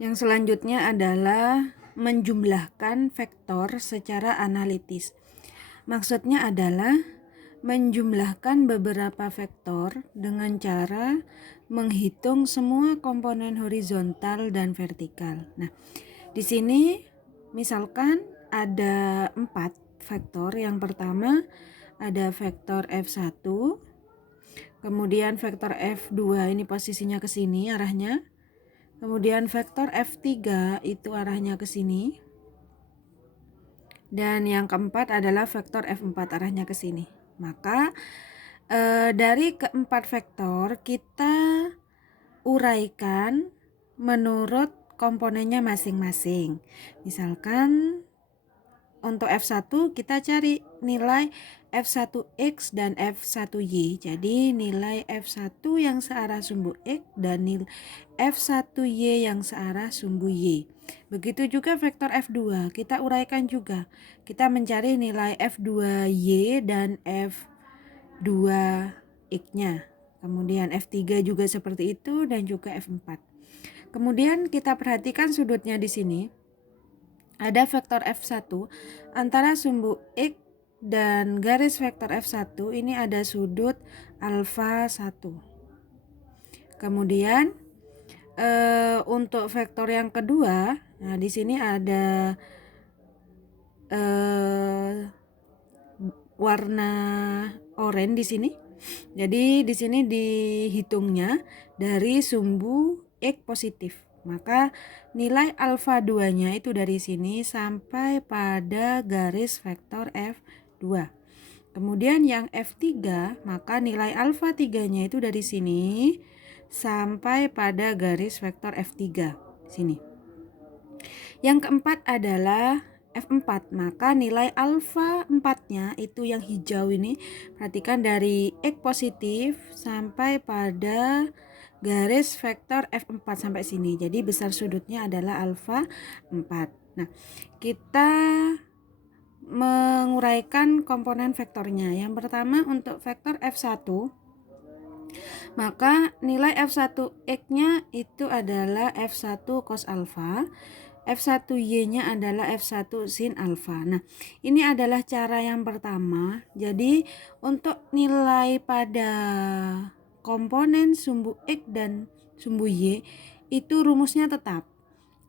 Yang selanjutnya adalah menjumlahkan vektor secara analitis. Maksudnya adalah menjumlahkan beberapa vektor dengan cara menghitung semua komponen horizontal dan vertikal. Nah, di sini misalkan ada 4 vektor. Yang pertama ada vektor F1, kemudian vektor F2 ini posisinya ke sini arahnya. Kemudian vektor F3 itu arahnya ke sini. Dan yang keempat adalah vektor F4 arahnya ke sini. Maka dari keempat vektor kita uraikan menurut komponennya masing-masing. Misalkan untuk F1 kita cari nilai F1X dan F1Y. Jadi nilai F1 yang searah sumbu X dan nilai F1Y yang searah sumbu Y. Begitu juga vektor F2, kita uraikan juga. Kita mencari nilai F2Y dan F2X-nya. Kemudian F3 juga seperti itu dan juga F4. Kemudian kita perhatikan sudutnya di sini. Ada vektor F1 antara sumbu X dan garis vektor F1 ini ada sudut alfa 1. Kemudian untuk vektor yang kedua, nah di sini ada warna oranye di sini. Jadi di sini dihitungnya dari sumbu X positif. Maka nilai alfa 2-nya itu dari sini sampai pada garis vektor F2. Kemudian yang F3, maka nilai alfa 3-nya itu dari sini sampai pada garis vektor F3 sini. Yang keempat adalah F4, maka nilai alfa 4-nya itu yang hijau ini, perhatikan dari X positif sampai pada garis vektor F4 sampai sini. Jadi besar sudutnya adalah alfa 4. Nah, kita menguraikan komponen vektornya. Yang pertama untuk vektor F1, maka nilai F1X-nya itu adalah F1 cos alfa. F1Y-nya adalah F1 sin alfa. Nah, ini adalah cara yang pertama. Jadi, untuk nilai pada komponen sumbu X dan sumbu Y itu rumusnya tetap.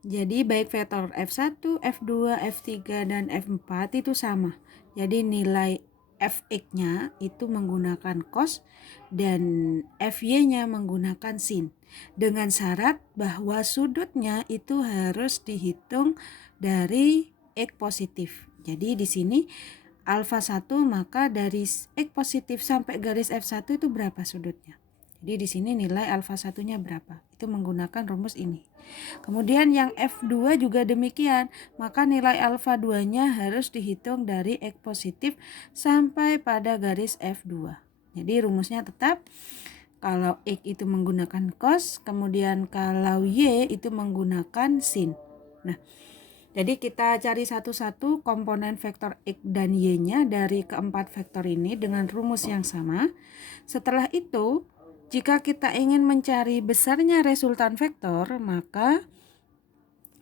Jadi, baik vektor F1, F2, F3, dan F4 itu sama. Jadi, nilai Fx-nya itu menggunakan cos dan Fy-nya menggunakan sin. Dengan syarat bahwa sudutnya itu harus dihitung dari X positif. Jadi di sini alfa 1, maka dari X positif sampai garis F1 itu berapa sudutnya. Jadi di sini nilai alfa 1-nya berapa. Itu menggunakan rumus ini. Kemudian yang F2 juga demikian, maka nilai alfa 2-nya harus dihitung dari X positif sampai pada garis F2. Jadi rumusnya tetap, kalau X itu menggunakan cos, kemudian kalau Y itu menggunakan sin. Nah, jadi kita cari satu-satu komponen vektor X dan Y-nya dari keempat vektor ini dengan rumus yang sama. Setelah itu, jika kita ingin mencari besarnya resultan vektor, maka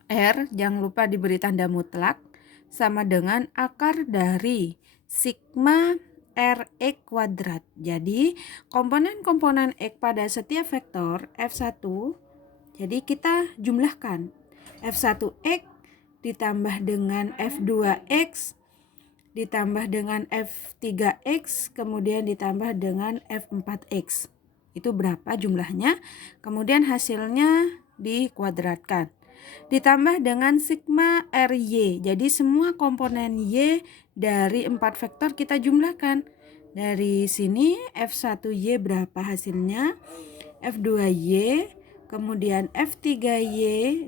R, jangan lupa diberi tanda mutlak, sama dengan akar dari sigma Rx kuadrat. Jadi komponen-komponen X pada setiap vektor F1, jadi kita jumlahkan F1X ditambah dengan F2X ditambah dengan F3X kemudian ditambah dengan F4X. Itu berapa jumlahnya? Kemudian hasilnya dikuadratkan. Ditambah dengan sigma RY. Jadi semua komponen Y dari 4 vektor kita jumlahkan. Dari sini F1Y berapa hasilnya? F2Y, kemudian F3Y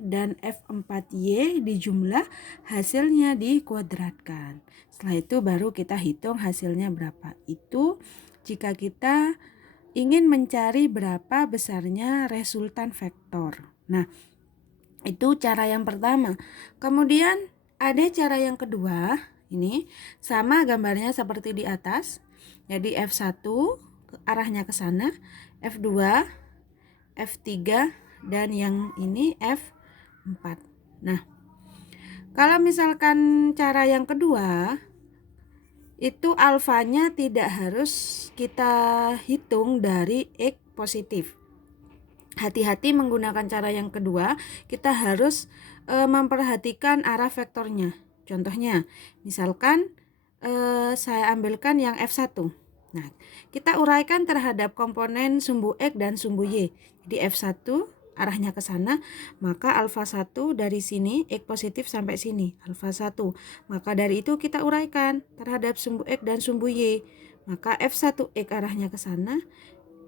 dan F4Y dijumlah, hasilnya dikuadratkan. Setelah itu baru kita hitung hasilnya berapa. Itu jika kita ingin mencari berapa besarnya resultan vektor. Nah, itu cara yang pertama. Kemudian ada cara yang kedua. Ini sama gambarnya seperti di atas. Jadi F1 arahnya ke sana, F2, F3, dan yang ini 4. Nah, kalau misalkan cara yang kedua, itu alfanya tidak harus kita hitung dari X positif. Hati-hati menggunakan cara yang kedua, kita harus memperhatikan arah vektornya. Contohnya, misalkan saya ambilkan yang F1. Nah, kita uraikan terhadap komponen sumbu X dan sumbu Y. Jadi F1 arahnya ke sana, maka alfa 1 dari sini X positif sampai sini, alfa 1. Maka dari itu kita uraikan terhadap sumbu X dan sumbu Y. Maka F1X arahnya ke sana,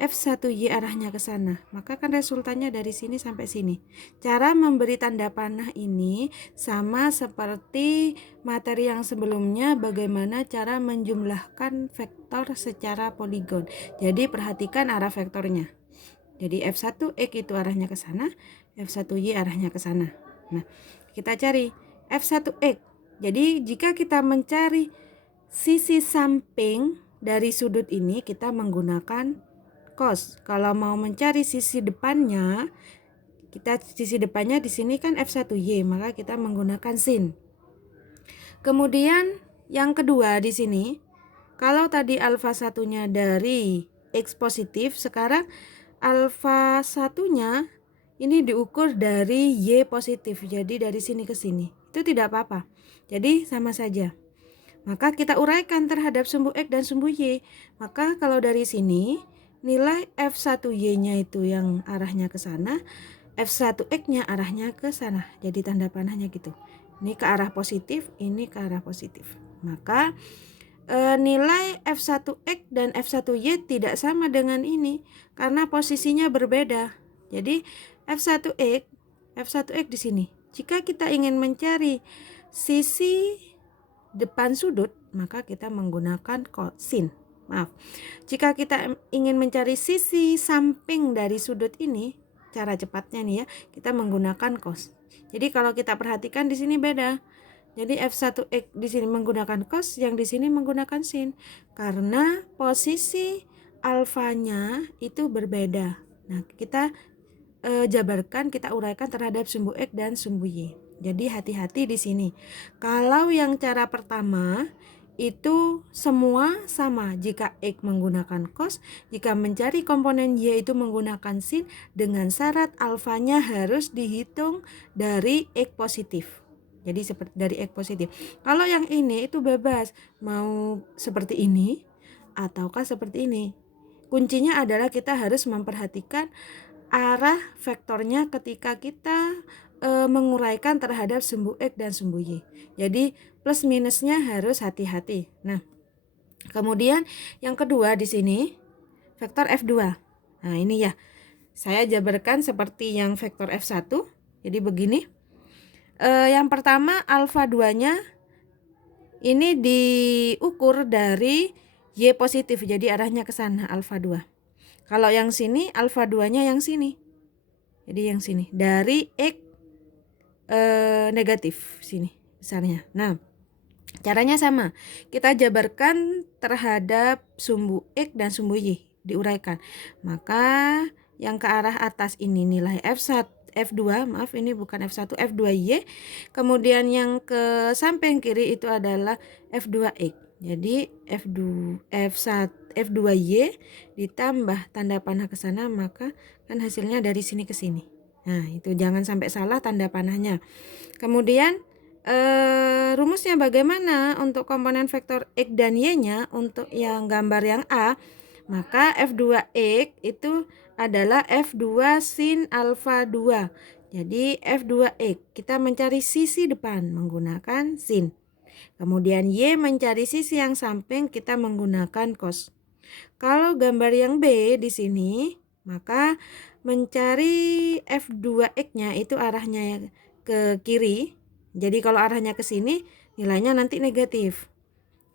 F1Y arahnya ke sana, maka kan resultannya dari sini sampai sini. Cara memberi tanda panah ini sama seperti materi yang sebelumnya, bagaimana cara menjumlahkan vektor secara poligon. Jadi perhatikan arah vektornya. Jadi F1X itu arahnya ke sana, F1Y arahnya ke sana. Nah, kita cari F1X. Jadi jika kita mencari sisi samping dari sudut ini, kita menggunakan cos. Kalau mau mencari sisi depannya, sisi depannya di sini kan F1Y, maka kita menggunakan sin. Kemudian yang kedua di sini, kalau tadi alfa satunya dari X positif, sekarang alfa satunya ini diukur dari Y positif. Jadi dari sini ke sini. Itu tidak apa-apa. Jadi sama saja. Maka kita uraikan terhadap sumbu X dan sumbu Y. Maka kalau dari sini nilai F1Y-nya itu yang arahnya ke sana, F1X-nya arahnya ke sana. Jadi tanda panahnya gitu. Ini ke arah positif, ini ke arah positif. Maka nilai F1X dan F1Y tidak sama dengan ini karena posisinya berbeda. Jadi F1X di sini. Jika kita ingin mencari sisi depan sudut, maka kita menggunakan sin. Jika kita ingin mencari sisi samping dari sudut ini, cara cepatnya nih ya, kita menggunakan cos. Jadi kalau kita perhatikan di sini beda. Jadi F1X di sini menggunakan cos, yang di sini menggunakan sin. Karena posisi alfanya itu berbeda. Nah, kita jabarkan, kita uraikan terhadap sumbu X dan sumbu Y. Jadi hati-hati di sini. Kalau yang cara pertama itu semua sama. Jika X menggunakan cos, jika mencari komponen Y itu menggunakan sin, dengan syarat alfanya harus dihitung dari X positif. Jadi seperti dari X positif. Kalau yang ini itu bebas, mau seperti ini ataukah seperti ini. Kuncinya adalah kita harus memperhatikan arah vektornya ketika kita menguraikan terhadap sumbu X dan sumbu Y. Jadi plus minusnya harus hati-hati. Nah, kemudian yang kedua di sini vektor F2. Nah, ini ya. Saya jabarkan seperti yang vektor F1. Jadi begini. Yang pertama alfa 2-nya ini diukur dari Y positif. Jadi arahnya ke sana alfa 2. Kalau yang sini alfa 2-nya yang sini. Jadi yang sini dari X negatif sini besarnya. Nah, caranya sama. Kita jabarkan terhadap sumbu X dan sumbu Y, diuraikan. Maka yang ke arah atas ini nilai F2, maaf ini bukan F1, F2Y. Kemudian yang ke samping kiri itu adalah F2X. Jadi F2Y ditambah tanda panah ke sana, maka kan hasilnya dari sini ke sini. Nah, itu jangan sampai salah tanda panahnya. Kemudian rumusnya bagaimana untuk komponen vektor X dan Y-nya untuk yang gambar yang A, maka F2X itu adalah F2 sin alfa 2. Jadi F2X kita mencari sisi depan menggunakan sin. Kemudian Y mencari sisi yang samping kita menggunakan cos. Kalau gambar yang B di sini, maka mencari F2X-nya itu arahnya ke kiri. Jadi kalau arahnya ke sini, nilainya nanti negatif.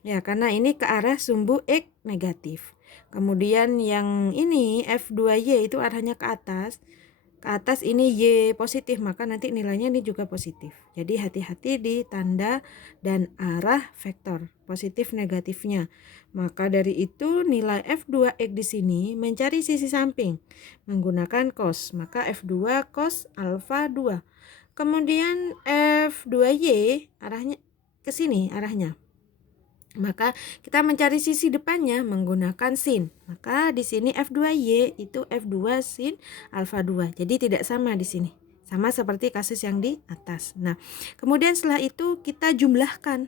Ya, karena ini ke arah sumbu X negatif. Kemudian yang ini F2Y itu arahnya ke atas. Ke atas ini Y positif, maka nanti nilainya ini juga positif. Jadi hati-hati di tanda dan arah vektor positif negatifnya. Maka dari itu nilai F2X di sini mencari sisi samping menggunakan cos. Maka F2 cos alfa 2. kemudian F2Y arahnya ke sini arahnya. Maka kita mencari sisi depannya menggunakan sin. Maka di sini F2Y itu F2 sin alfa 2. Jadi tidak sama di sini. Sama seperti kasus yang di atas. Nah, kemudian setelah itu kita jumlahkan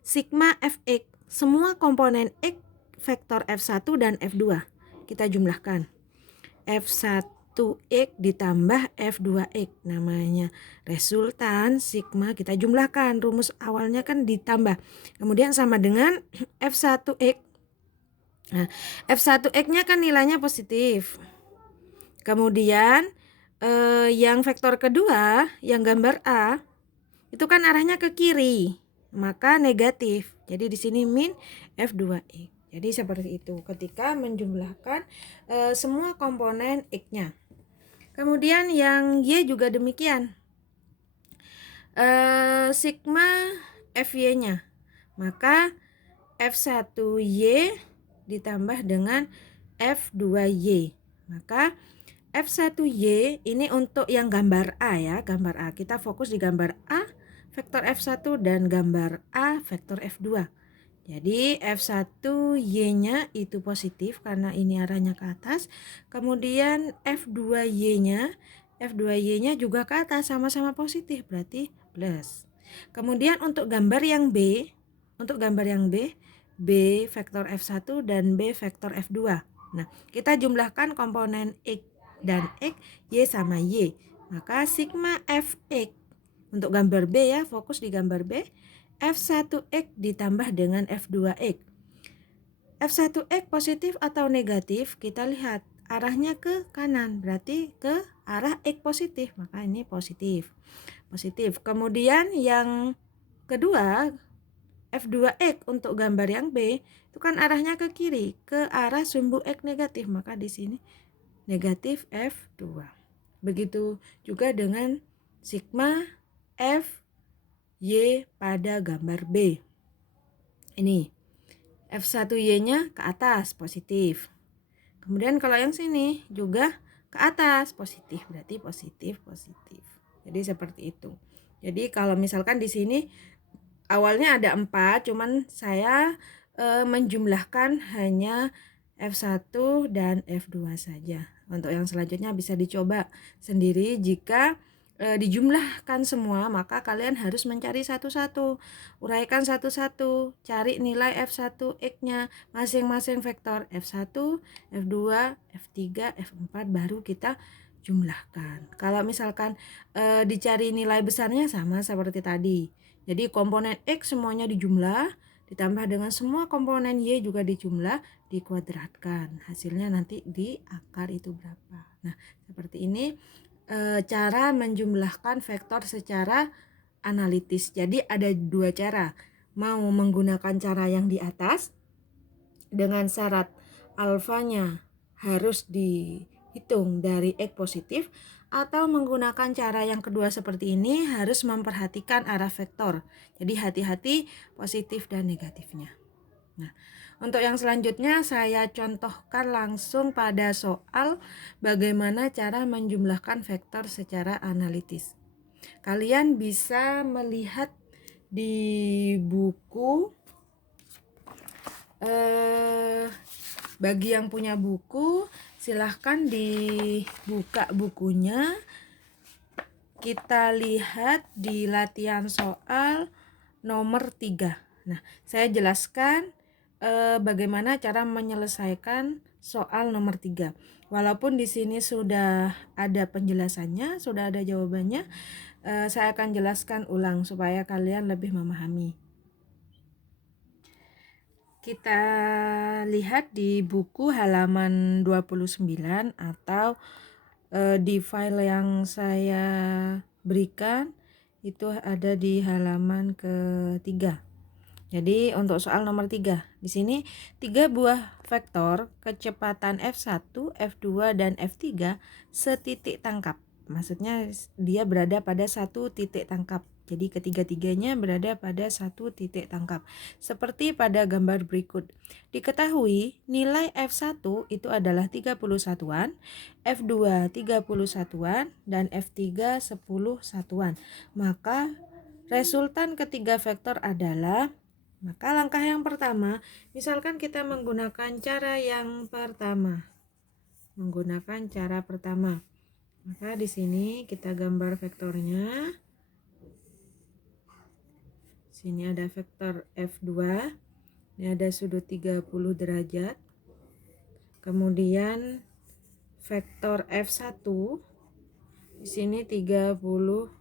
sigma Fx. Semua komponen X vektor F1 dan F2. Kita jumlahkan. F1X ditambah F2X namanya resultan sigma, kita jumlahkan, rumus awalnya kan ditambah, kemudian sama dengan F1X. Nah, F1X nya kan nilainya positif, kemudian yang vektor kedua yang gambar A itu kan arahnya ke kiri, maka negatif, jadi di sini min F2X. Jadi seperti itu ketika menjumlahkan semua komponen X-nya. Kemudian yang Y juga demikian. Sigma FY-nya. Maka F1Y ditambah dengan F2Y. Maka F1Y ini untuk yang gambar A ya, gambar A. Kita fokus di gambar A vektor F1 dan gambar A vektor F2. Jadi F1Y-nya itu positif karena ini arahnya ke atas. Kemudian F2Y-nya juga ke atas, sama-sama positif, berarti plus. Kemudian untuk gambar yang B, B vektor F1 dan B vektor F2. Nah, kita jumlahkan komponen X dan X, Y sama Y. Maka sigma Fx untuk gambar B ya, fokus di gambar B. F1X ditambah dengan F2X. F1X positif atau negatif, kita lihat arahnya ke kanan, berarti ke arah X positif, maka ini positif. Kemudian yang kedua F2X untuk gambar yang B itu kan arahnya ke kiri, ke arah sumbu X negatif, maka di sini negatif F2. Begitu juga dengan sigma F Y pada gambar B. Ini F1Y-nya ke atas positif. Kemudian kalau yang sini juga ke atas positif, berarti positif. Jadi seperti itu. Jadi kalau misalkan di sini awalnya ada 4, cuman saya menjumlahkan hanya F1 dan F2 saja. Untuk yang selanjutnya bisa dicoba sendiri. Jika dijumlahkan semua, maka kalian harus mencari satu-satu, uraikan satu-satu, cari nilai F1X-nya masing-masing vektor F1, F2, F3, F4, baru kita jumlahkan. Kalau misalkan dicari nilai besarnya sama seperti tadi, jadi komponen X semuanya dijumlah, ditambah dengan semua komponen Y juga dijumlah, dikuadratkan, hasilnya nanti di akar itu berapa. Nah, seperti ini cara menjumlahkan vektor secara analitis. Jadi ada 2 cara. Mau menggunakan cara yang di atas dengan syarat alfanya harus dihitung dari X positif, atau menggunakan cara yang kedua seperti ini, harus memperhatikan arah vektor. Jadi hati-hati positif dan negatifnya. Nah, untuk yang selanjutnya saya contohkan langsung pada soal bagaimana cara menjumlahkan vektor secara analitis. Kalian bisa melihat di buku, bagi yang punya buku silahkan dibuka bukunya. Kita lihat di latihan soal nomor 3. Nah, saya jelaskan bagaimana cara menyelesaikan soal nomor 3. Walaupun di sini sudah ada penjelasannya, sudah ada jawabannya, saya akan jelaskan ulang supaya kalian lebih memahami. Kita lihat di buku halaman 29 atau di file yang saya berikan itu ada di halaman ketiga. Jadi untuk soal nomor 3, di sini 3 buah vektor kecepatan F1, F2, dan F3 setitik tangkap. maksudnya dia berada pada satu titik tangkap. Jadi ketiga-tiganya berada pada satu titik tangkap. Seperti pada gambar berikut. Diketahui nilai F1 itu adalah 30 satuan, F2 30 satuan, dan F3 10 satuan. Maka resultan ketiga vektor adalah, maka langkah yang pertama, misalkan kita menggunakan cara yang pertama. Maka di sini kita gambar vektornya. Sini ada vektor F2. Ini ada sudut 30 derajat. Kemudian vektor F1 di sini 30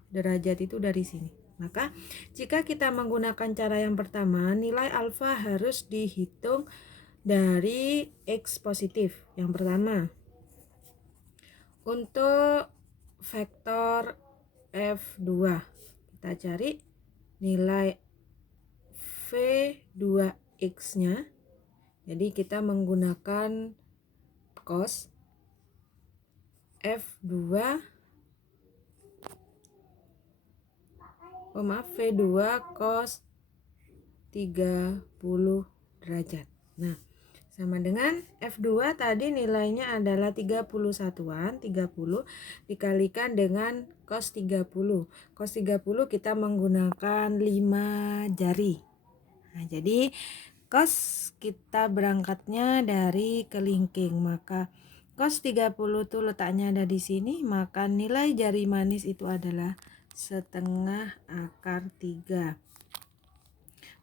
derajat itu dari sini. Maka jika kita menggunakan cara yang pertama, nilai alfa harus dihitung dari X positif. Yang pertama, untuk vektor F2 kita cari nilai V2X-nya. Jadi kita menggunakan cos V2 cos 30 derajat. Nah, sama dengan F2 tadi nilainya adalah 30 satuan, 30 dikalikan dengan cos 30. Cos 30 kita menggunakan 5 jari. Nah, jadi cos kita berangkatnya dari kelingking, maka cos 30 itu letaknya ada di sini, maka nilai jari manis itu adalah setengah akar 3.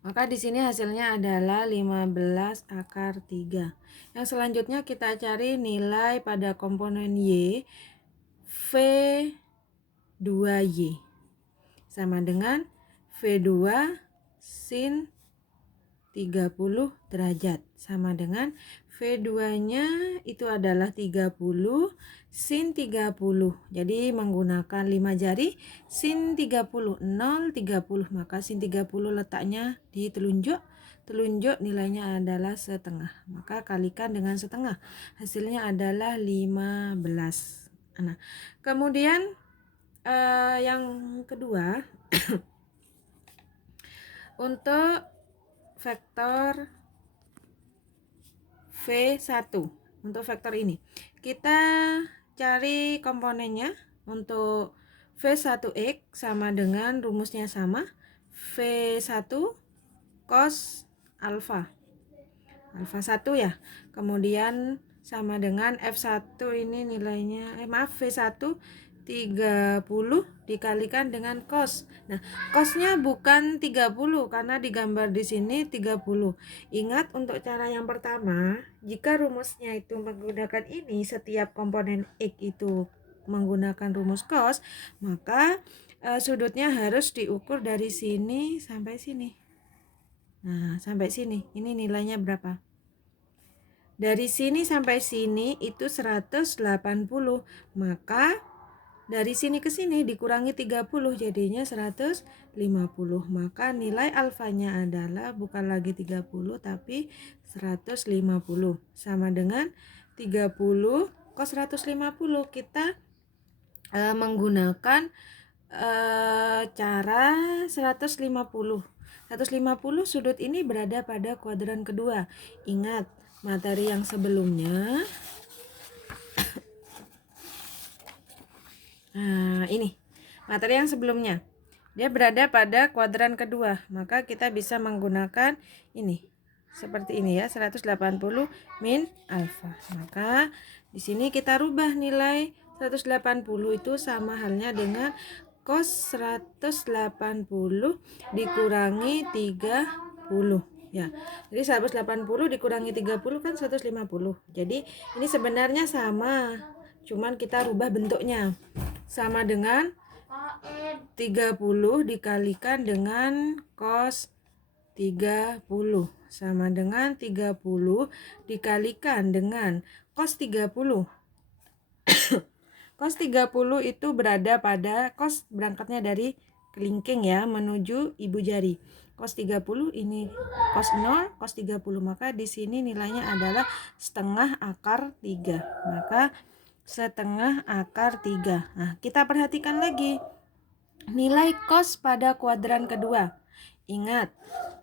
Maka di sini hasilnya adalah 15 akar 3. Yang selanjutnya kita cari nilai pada komponen Y, V2Y. Sama dengan V2 sin 30 derajat. Sama dengan V2-nya itu adalah 30 sin 30. Jadi menggunakan 5 jari, sin 30, 0, 30. Maka sin 30 letaknya di telunjuk. Telunjuk nilainya adalah setengah. Maka kalikan dengan setengah. Hasilnya adalah 15. Nah, kemudian yang kedua, untuk vektor V1, untuk vektor ini kita cari komponennya. Untuk V1X sama dengan rumusnya sama, V1 cos alfa 1 ya. Kemudian sama dengan F1 ini nilainya V1 30 dikalikan dengan cos. Nah, cosnya bukan 30 karena digambar di sini 30. Ingat untuk cara yang pertama, jika rumusnya itu menggunakan ini, setiap komponen X itu menggunakan rumus cos, maka sudutnya harus diukur dari sini sampai sini. Nah, sampai sini. Ini nilainya berapa? Dari sini sampai sini itu 180. Maka dari sini ke sini dikurangi 30 jadinya 150. Maka nilai alfanya adalah bukan lagi 30 tapi 150. Sama dengan 30 cos 150. Kita menggunakan cara 150. 150 sudut ini berada pada kuadran kedua. Ingat materi yang sebelumnya. Nah, ini materi yang sebelumnya, dia berada pada kuadran kedua, maka kita bisa menggunakan ini seperti ini ya, 180 min alfa. Maka di sini kita rubah nilai 180 itu sama halnya dengan cos 180 dikurangi 30 ya. Jadi 180 dikurangi 30 kan 150. Jadi ini sebenarnya sama, cuman kita rubah bentuknya. Sama dengan 30 dikalikan dengan cos 30 sama dengan 30 dikalikan dengan cos 30. Cos 30 itu berada pada cos berangkatnya dari kelingking ya menuju ibu jari. Cos 30 ini cos 0, cos 30. Maka di sini nilainya adalah setengah akar 3. Maka setengah akar 3. Nah, kita perhatikan lagi nilai cos pada kuadran kedua. Ingat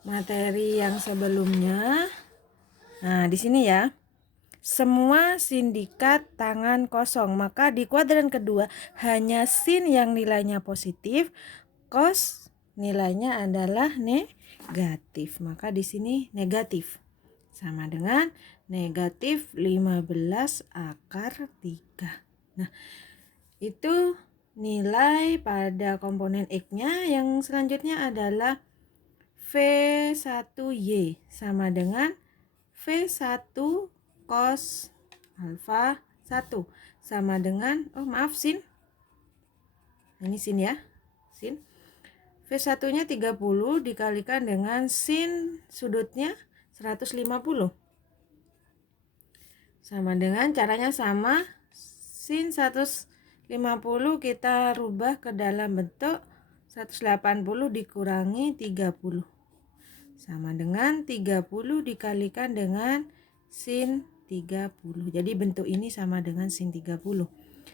materi yang sebelumnya. Nah, di sini ya. Semua sindikat tangan kosong. Maka di kuadran kedua hanya sin yang nilainya positif, cos nilainya adalah negatif. Maka di sini negatif. Sama dengan negatif 15 akar 3. Nah, itu nilai pada komponen X-nya. Yang selanjutnya adalah V1Y sama dengan V1 cos alfa 1 sama dengan, sin. Ini sin ya, sin. V1 nya 30 dikalikan dengan sin sudutnya 150 sama dengan, caranya sama, sin 150 kita rubah ke dalam bentuk 180 dikurangi 30 sama dengan 30 dikalikan dengan sin 30. Jadi bentuk ini sama dengan sin 30.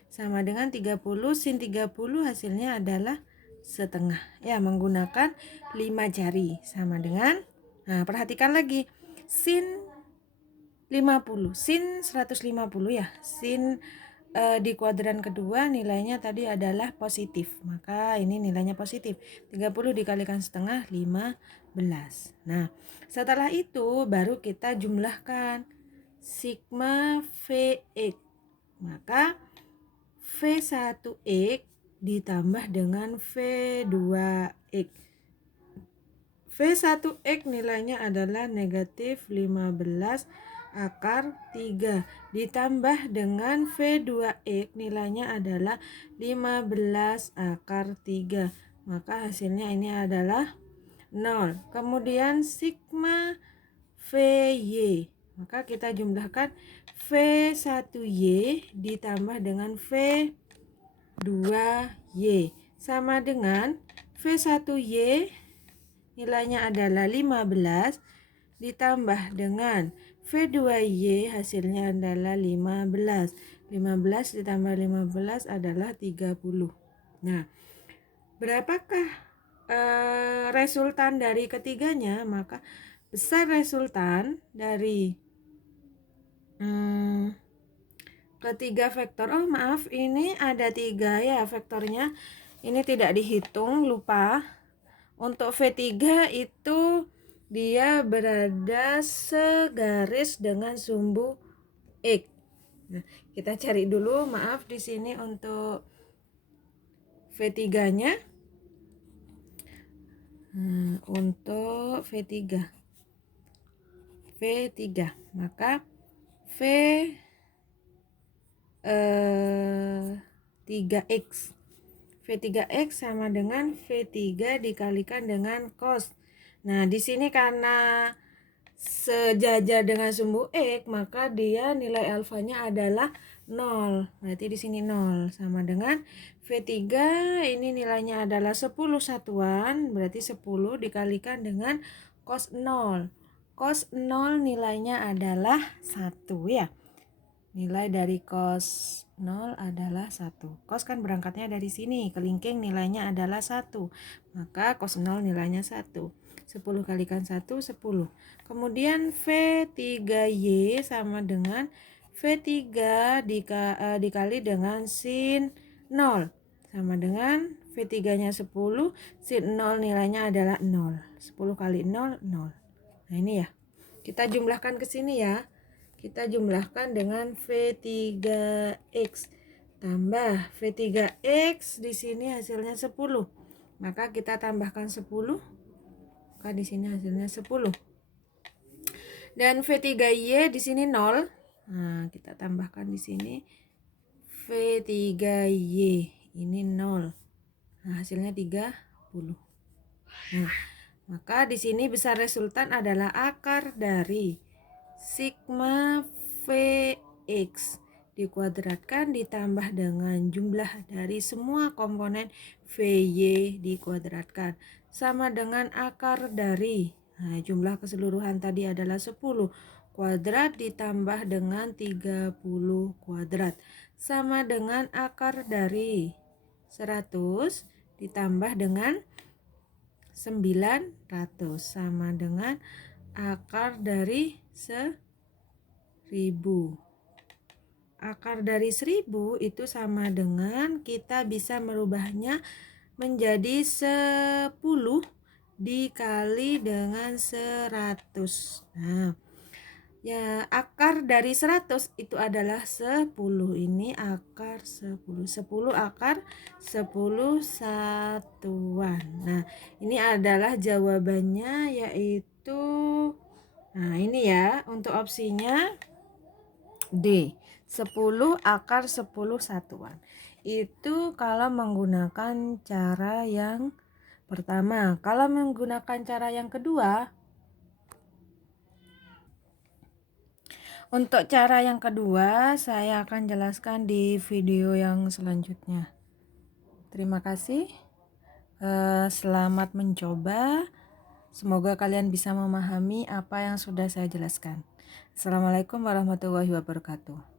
Sama dengan 30, sin 30 hasilnya adalah setengah. Ya, menggunakan 5 jari. Sama dengan, nah perhatikan lagi, sin 50, sin 150 ya. Sin di kuadran kedua nilainya tadi adalah positif. Maka ini nilainya positif. 30 dikalikan setengah 15. Nah, setelah itu baru kita jumlahkan sigma Vx. Maka V1x ditambah dengan V2x. V1x nilainya adalah negatif 15 akar 3 ditambah dengan V2x nilainya adalah 15 akar 3. Maka hasilnya ini adalah 0. Kemudian sigma Vy. Maka kita jumlahkan V1y ditambah dengan V2y sama dengan V1y nilainya adalah 15 ditambah dengan V2y hasilnya adalah 15. 15 ditambah 15 adalah 30. Nah, berapakah resultan dari ketiganya? Maka besar resultan dari ketiga vektor. Maaf, ini ada 3 ya vektornya. Ini tidak dihitung, lupa. Untuk V3 itu dia berada segaris dengan sumbu X. Nah, kita cari dulu, maaf di sini untuk V3-nya. Untuk V3. Maka V3X. V3X sama dengan V3 dikalikan dengan cos. Nah, di sini karena sejajar dengan sumbu X, maka dia nilai alfanya adalah 0. Berarti di sini 0 sama dengan V3 ini nilainya adalah 10 satuan, berarti 10 dikalikan dengan cos 0. Cos 0 nilainya adalah 1 ya. Nilai dari cos 0 adalah 1. Cos kan berangkatnya dari sini, kelingking nilainya adalah 1. Maka cos 0 nilainya 1. 10 kalikan 1, 10. Kemudian V3Y sama dengan V3 dikali dengan sin 0. Sama dengan V3-nya 10, sin 0 nilainya adalah 0. 10 kali 0, 0. Nah ini ya. Kita jumlahkan ke sini ya. Kita jumlahkan dengan V3X tambah V3X, di sini hasilnya 10. Maka kita tambahkan 10. Maka di sini hasilnya 10. Dan V3Y di sini 0. Nah, kita tambahkan di sini V3Y ini 0. Nah, hasilnya 30. Nah, maka di sini besar resultan adalah akar dari sigma Vx dikuadratkan ditambah dengan jumlah dari semua komponen Vy dikuadratkan sama dengan akar dari, nah, jumlah keseluruhan tadi adalah 10 kuadrat ditambah dengan 30 kuadrat sama dengan akar dari 100 ditambah dengan 900 sama dengan akar dari 1000. Akar dari 1000 itu sama dengan kita bisa merubahnya menjadi 10 dikali dengan 100. Nah, ya, akar dari 100 itu adalah 10. Ini akar 10. 10 akar 10 satuan. Nah, ini adalah jawabannya, yaitu ini ya, untuk opsinya D. 10 akar 10 satuan. Itu kalau menggunakan cara yang pertama. Kalau menggunakan cara yang kedua, untuk cara yang kedua saya akan jelaskan di video yang selanjutnya. Terima kasih. Selamat mencoba. Semoga kalian bisa memahami apa yang sudah saya jelaskan. Assalamualaikum warahmatullahi wabarakatuh.